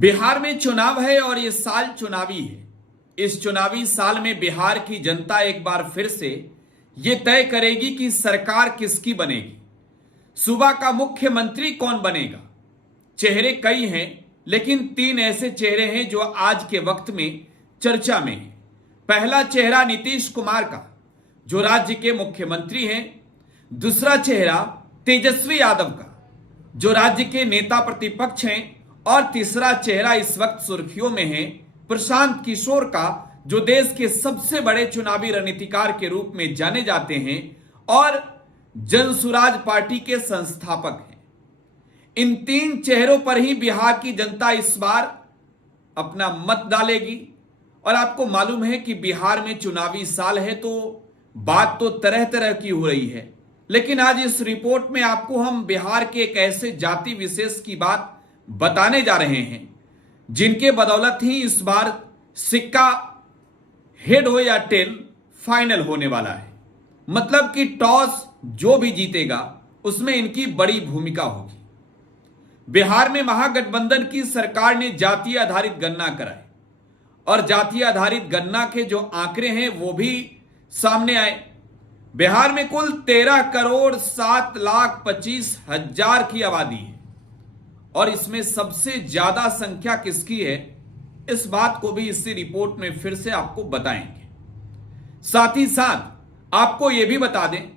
बिहार में चुनाव है और ये साल चुनावी है। इस चुनावी साल में बिहार की जनता एक बार फिर से ये तय करेगी कि सरकार किसकी बनेगी, सूबा का मुख्यमंत्री कौन बनेगा। चेहरे कई हैं, लेकिन 3 ऐसे चेहरे हैं जो आज के वक्त में चर्चा में हैं। पहला चेहरा नीतीश कुमार का, जो राज्य के मुख्यमंत्री हैं। दूसरा चेहरा तेजस्वी यादव का, जो राज्य के नेता प्रतिपक्ष हैं। और तीसरा चेहरा इस वक्त सुर्खियों में है प्रशांत किशोर का, जो देश के सबसे बड़े चुनावी रणनीतिकार के रूप में जाने जाते हैं और जनसुराज पार्टी के संस्थापक हैं। इन 3 चेहरों पर ही बिहार की जनता इस बार अपना मत डालेगी। और आपको मालूम है कि बिहार में चुनावी साल है, तो बात तो तरह तरह की हो रही है, लेकिन आज इस रिपोर्ट में आपको हम बिहार के एक ऐसे जाति विशेष की बात बताने जा रहे हैं जिनके बदौलत ही इस बार सिक्का हेड हो या टेल फाइनल होने वाला है। मतलब कि टॉस जो भी जीतेगा उसमें इनकी बड़ी भूमिका होगी। बिहार में महागठबंधन की सरकार ने जातीय आधारित गणना कराई और जातीय आधारित गणना के जो आंकड़े हैं वो भी सामने आए। बिहार में कुल 13,07,25,000 की आबादी है और इसमें सबसे ज्यादा संख्या किसकी है, इस बात को भी इसी रिपोर्ट में फिर से आपको बताएंगे। साथ ही साथ आपको यह भी बता दें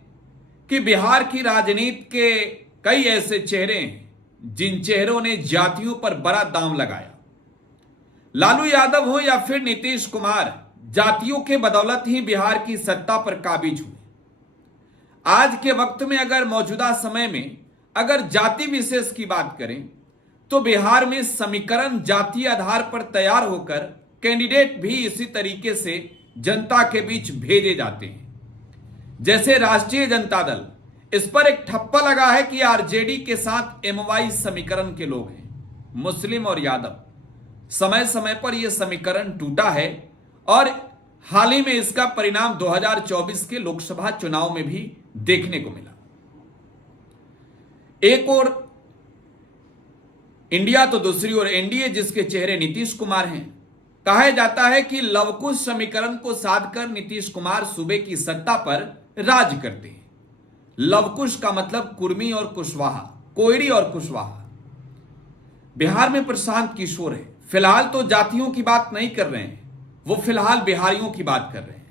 कि बिहार की राजनीति के कई ऐसे चेहरे हैं जिन चेहरों ने जातियों पर बड़ा दांव लगाया। लालू यादव हो या फिर नीतीश कुमार, जातियों के बदौलत ही बिहार की सत्ता पर काबिज हुए। आज के वक्त में अगर मौजूदा समय में अगर जाति विशेष की बात करें तो बिहार में समीकरण जातीय आधार पर तैयार होकर कैंडिडेट भी इसी तरीके से जनता के बीच भेजे जाते हैं। जैसे राष्ट्रीय जनता दल, इस पर एक ठप्पा लगा है कि आरजेडी के साथ MY समीकरण के लोग हैं, मुस्लिम और यादव। समय समय पर यह समीकरण टूटा है और हाल ही में इसका परिणाम 2024 के लोकसभा चुनाव में भी देखने को मिला। एक और इंडिया तो दूसरी ओर एनडीए, जिसके चेहरे नीतीश कुमार हैं। कहा जाता है कि लवकुश समीकरण को साधकर नीतीश कुमार सूबे की सत्ता पर राज करते हैं। लवकुश का मतलब कुर्मी और कुशवाहा, कोयरी और कुशवाहा। बिहार में प्रशांत किशोर है। फिलहाल तो जातियों की बात नहीं कर रहे हैं, वो फिलहाल बिहारियों की बात कर रहे हैं।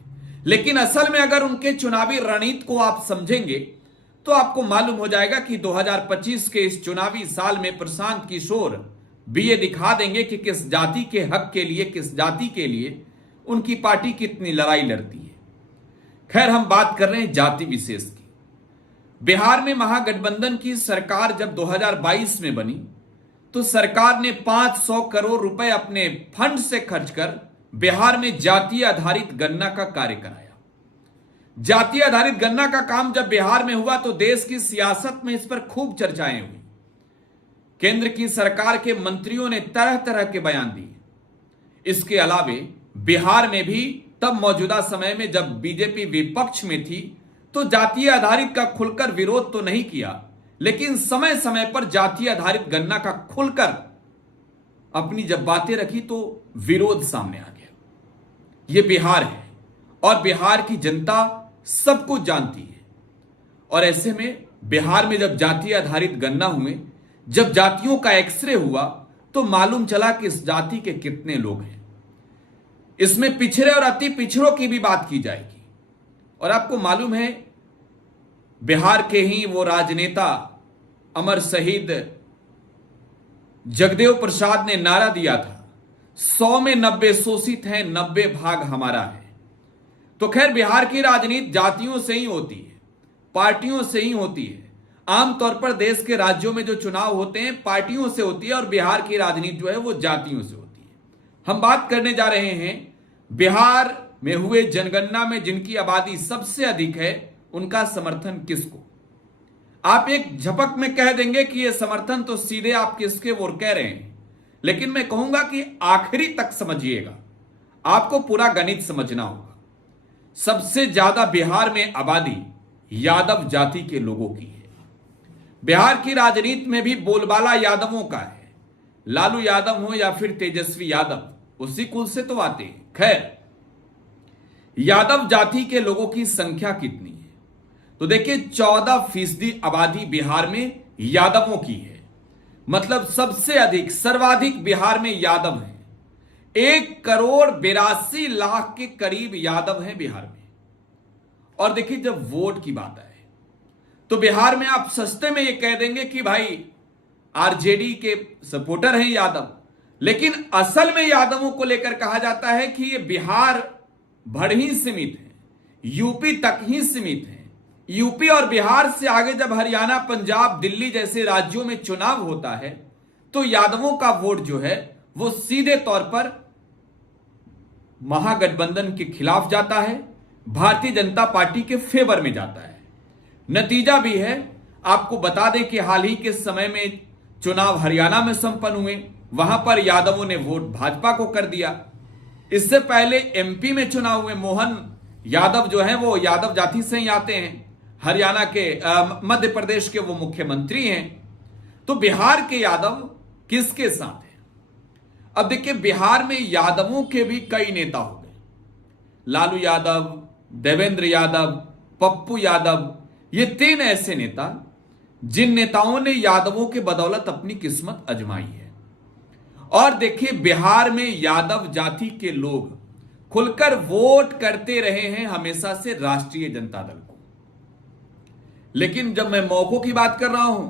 लेकिन असल में अगर उनके चुनावी रणनीति को आप समझेंगे तो आपको मालूम हो जाएगा कि 2025 के इस चुनावी साल में प्रशांत किशोर भी ये दिखा देंगे कि किस जाति के हक के लिए, किस जाति के लिए उनकी पार्टी कितनी लड़ाई लड़ती है। खैर, हम बात कर रहे हैं जाति विशेष की। बिहार में महागठबंधन की सरकार जब 2022 में बनी तो सरकार ने 500 करोड़ रुपए अपने फंड से खर्च कर बिहार में जातीय आधारित गणना का कार्य कराया। जातीय आधारित गणना का काम जब बिहार में हुआ तो देश की सियासत में इस पर खूब चर्चाएं हुई। केंद्र की सरकार के मंत्रियों ने तरह तरह के बयान दिए। इसके अलावे बिहार में भी तब मौजूदा समय में जब बीजेपी विपक्ष में थी तो जातीय आधारित का खुलकर विरोध तो नहीं किया, लेकिन समय समय पर जातीय आधारित गणना का खुलकर अपनी जब बातें रखी तो विरोध सामने आ गया। यह बिहार है और बिहार की जनता सब कुछ जानती है। और ऐसे में बिहार में जब जातीय आधारित गणना हुए, जब जातियों का एक्सरे हुआ तो मालूम चला कि इस जाति के कितने लोग हैं। इसमें पिछड़े और अति पिछड़ों की भी बात की जाएगी। और आपको मालूम है, बिहार के ही वो राजनेता अमर शहीद जगदेव प्रसाद ने नारा दिया था, 100 में 90 शोषित हैं, 90 भाग हमारा है। तो खैर, बिहार की राजनीति जातियों से ही होती है, पार्टियों से ही होती है। आमतौर पर देश के राज्यों में जो चुनाव होते हैं पार्टियों से होती है और बिहार की राजनीति जो है वो जातियों से होती है। हम बात करने जा रहे हैं बिहार में हुए जनगणना में जिनकी आबादी सबसे अधिक है, उनका समर्थन किसको। आप एक झपक में कह देंगे कि यह समर्थन तो सीधे आप किसके ओर कह रहे हैं, लेकिन मैं कहूंगा कि आखिरी तक समझिएगा, आपको पूरा गणित समझना होगा। सबसे ज्यादा बिहार में आबादी यादव जाति के लोगों की है। बिहार की राजनीति में भी बोलबाला यादवों का है। लालू यादव हो या फिर तेजस्वी यादव, उसी कुल से तो आते हैं। खैर, यादव जाति के लोगों की संख्या कितनी है? तो देखिए 14% आबादी बिहार में यादवों की है। मतलब सबसे अधिक, सर्वाधिक बिहार में यादव हैं। 1,82,00,000 के करीब यादव हैं बिहार में। और देखिए जब वोट की बात आए तो बिहार में आप सस्ते में ये कह देंगे कि भाई आरजेडी के सपोर्टर हैं यादव, लेकिन असल में यादवों को लेकर कहा जाता है कि ये बिहार भर ही सीमित है, यूपी तक ही सीमित है। यूपी और बिहार से आगे जब हरियाणा, पंजाब, दिल्ली जैसे राज्यों में चुनाव होता है तो यादवों का वोट जो है वो सीधे तौर पर महागठबंधन के खिलाफ जाता है, भारतीय जनता पार्टी के फेवर में जाता है। नतीजा भी है, आपको बता दें कि हाल ही के समय में चुनाव हरियाणा में संपन्न हुए, वहां पर यादवों ने वोट भाजपा को कर दिया। इससे पहले एमपी में चुनाव हुए, मोहन यादव जो है वो यादव जाति से ही आते हैं, हरियाणा के मध्य प्रदेश के वो मुख्यमंत्री हैं। तो बिहार के यादव किसके साथ हैं? अब देखिए बिहार में यादवों के भी कई नेता हो गए। लालू यादव, देवेंद्र यादव, पप्पू यादव, ये 3 ऐसे नेता जिन नेताओं ने यादवों के बदौलत अपनी किस्मत आजमाई है। और देखिए बिहार में यादव जाति के लोग खुलकर वोट करते रहे हैं हमेशा से राष्ट्रीय जनता दल को। लेकिन जब मैं मौकों की बात कर रहा हूं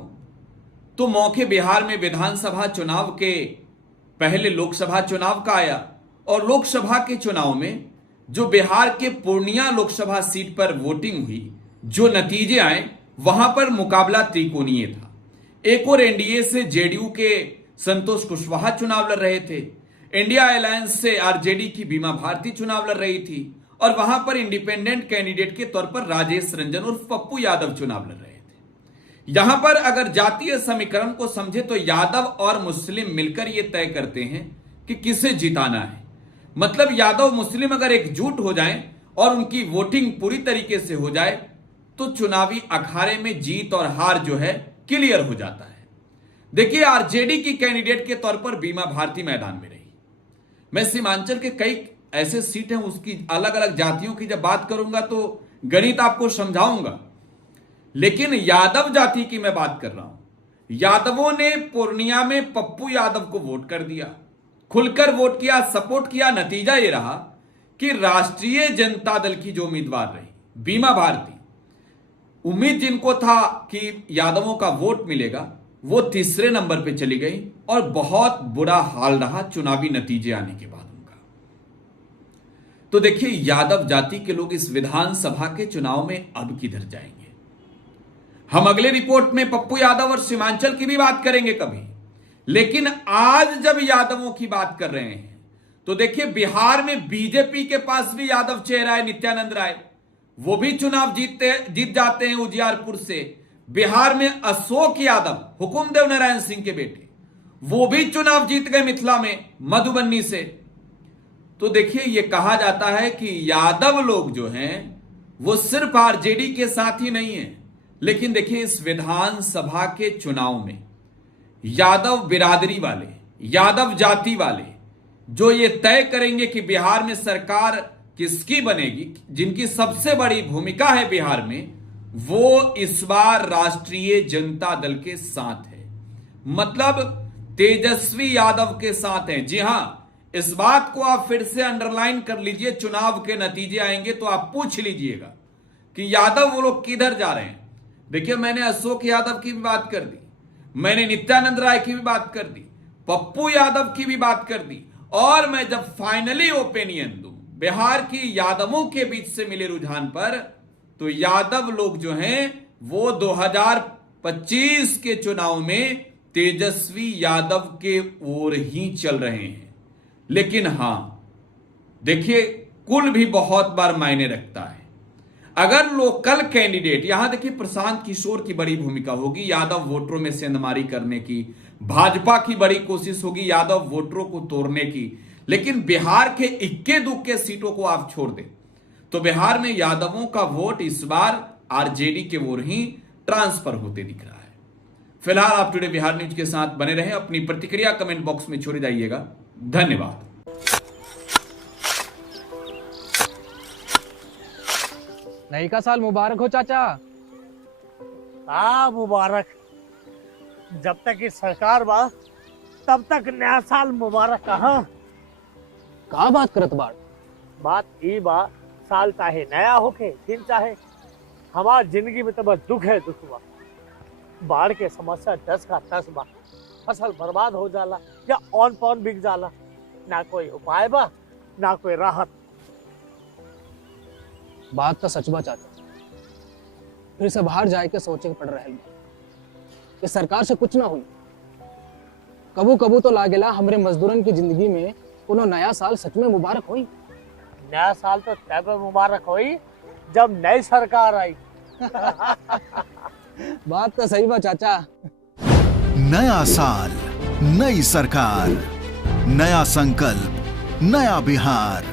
तो मौके बिहार में विधानसभा चुनाव के पहले लोकसभा चुनाव का आया, और लोकसभा के चुनाव में जो बिहार के पूर्णिया लोकसभा सीट पर वोटिंग हुई, जो नतीजे आए वहां पर मुकाबला त्रिकोणीय था। एक और एनडीए से जेडीयू के संतोष कुशवाहा चुनाव लड़ रहे थे, इंडिया अलायंस से आरजेडी की बीमा भारती चुनाव लड़ रही थी, और वहां पर इंडिपेंडेंट कैंडिडेट के तौर पर राजेश रंजन उर्फ पप्पू यादव चुनाव लड़ रहे थे। यहां पर अगर जातीय समीकरण को समझे तो यादव और मुस्लिम मिलकर यह तय करते हैं कि किसे जिताना है। मतलब यादव मुस्लिम अगर एकजुट हो जाएं और उनकी वोटिंग पूरी तरीके से हो जाए तो चुनावी अखाड़े में जीत और हार जो है क्लियर हो जाता है। देखिए आरजेडी की कैंडिडेट के तौर पर बीमा भारती मैदान में रही। मैं सीमांचल के कई ऐसे सीट हैं, उसकी अलग अलग जातियों की जब बात करूंगा तो गणित आपको समझाऊंगा, लेकिन यादव जाति की मैं बात कर रहा हूं। यादवों ने पूर्णिया में पप्पू यादव को वोट कर दिया, खुलकर वोट किया, सपोर्ट किया। नतीजा यह रहा कि राष्ट्रीय जनता दल की जो उम्मीदवार रही बीमा भारती, उम्मीद जिनको था कि यादवों का वोट मिलेगा, वो तीसरे नंबर पे चली गई और बहुत बुरा हाल रहा चुनावी नतीजे आने के बाद उनका। तो देखिए यादव जाति के लोग इस विधानसभा के चुनाव में अब किधर जाएंगे। हम अगले रिपोर्ट में पप्पू यादव और सीमांचल की भी बात करेंगे कभी, लेकिन आज जब यादवों की बात कर रहे हैं तो देखिए बिहार में बीजेपी के पास भी यादव चेहरा है, नित्यानंद राय, वो भी चुनाव जीत जाते हैं उजियारपुर से। बिहार में अशोक यादव, हुकुमदेव नारायण सिंह के बेटे, वो भी चुनाव जीत गए मिथिला में मधुबनी से। तो देखिए ये कहा जाता है कि यादव लोग जो हैं वो सिर्फ आरजेडी के साथ ही नहीं है, लेकिन देखिए इस विधानसभा के चुनाव में यादव बिरादरी वाले, यादव जाति वाले जो ये तय करेंगे कि बिहार में सरकार किसकी बनेगी, जिनकी सबसे बड़ी भूमिका है बिहार में, वो इस बार राष्ट्रीय जनता दल के साथ है। मतलब तेजस्वी यादव के साथ है। जी हां, इस बात को आप फिर से अंडरलाइन कर लीजिए। चुनाव के नतीजे आएंगे तो आप पूछ लीजिएगा कि यादव वो लोग किधर जा रहे हैं। देखिए मैंने अशोक यादव की भी बात कर दी, मैंने नित्यानंद राय की भी बात कर दी, पप्पू यादव की भी बात कर दी, और मैं जब फाइनली ओपिनियन दूं बिहार की यादवों के बीच से मिले रुझान पर, तो यादव लोग जो हैं वो 2025 के चुनाव में तेजस्वी यादव के ओर ही चल रहे हैं। लेकिन हां देखिए कुल भी बहुत बार मायने रखता है। अगर लोकल कैंडिडेट, यहां देखिए प्रशांत किशोर की बड़ी भूमिका होगी यादव वोटरों में सेंधमारी करने की, भाजपा की बड़ी कोशिश होगी यादव वोटरों को तोड़ने की, लेकिन बिहार के इक्के दुक्के सीटों को आप छोड़ दें तो बिहार में यादवों का वोट इस बार आरजेडी के ओर ही ट्रांसफर होते दिख रहा है। फिलहाल आप टुडे बिहार न्यूज के साथ बने रहें, अपनी प्रतिक्रिया कमेंट बॉक्स में छोड़ जाइएगा। धन्यवाद। नई का साल मुबारक हो चाचा। मुबारक। जब तक ये सरकार बा तब तक नया साल मुबारक कहाँ। का बात करत बाड़? बात ई बा, साल चाहे नया होके दिन चाहे, हमार जिंदगी में तो बस दुख है, दुख बा। बाढ़ के समस्या 10 का 10 बा। फसल बर्बाद हो जाला या ऑन पॉन बिक जाला, ना कोई उपाय बा ना कोई राहत। बात तो सच बा चाचा, फिर से बाहर जाए के सोचे के पड़ रहा है कि सरकार से कुछ ना हुई। कबू कबू तो लागेला हमरे मजदूरन की जिंदगी में कोनो नया साल सच में मुबारक हुई। नया साल तो तब मुबारक हुई जब नई सरकार आई। बात तो सही बा चाचा। नया साल, नई सरकार, नया संकल्प, नया बिहार।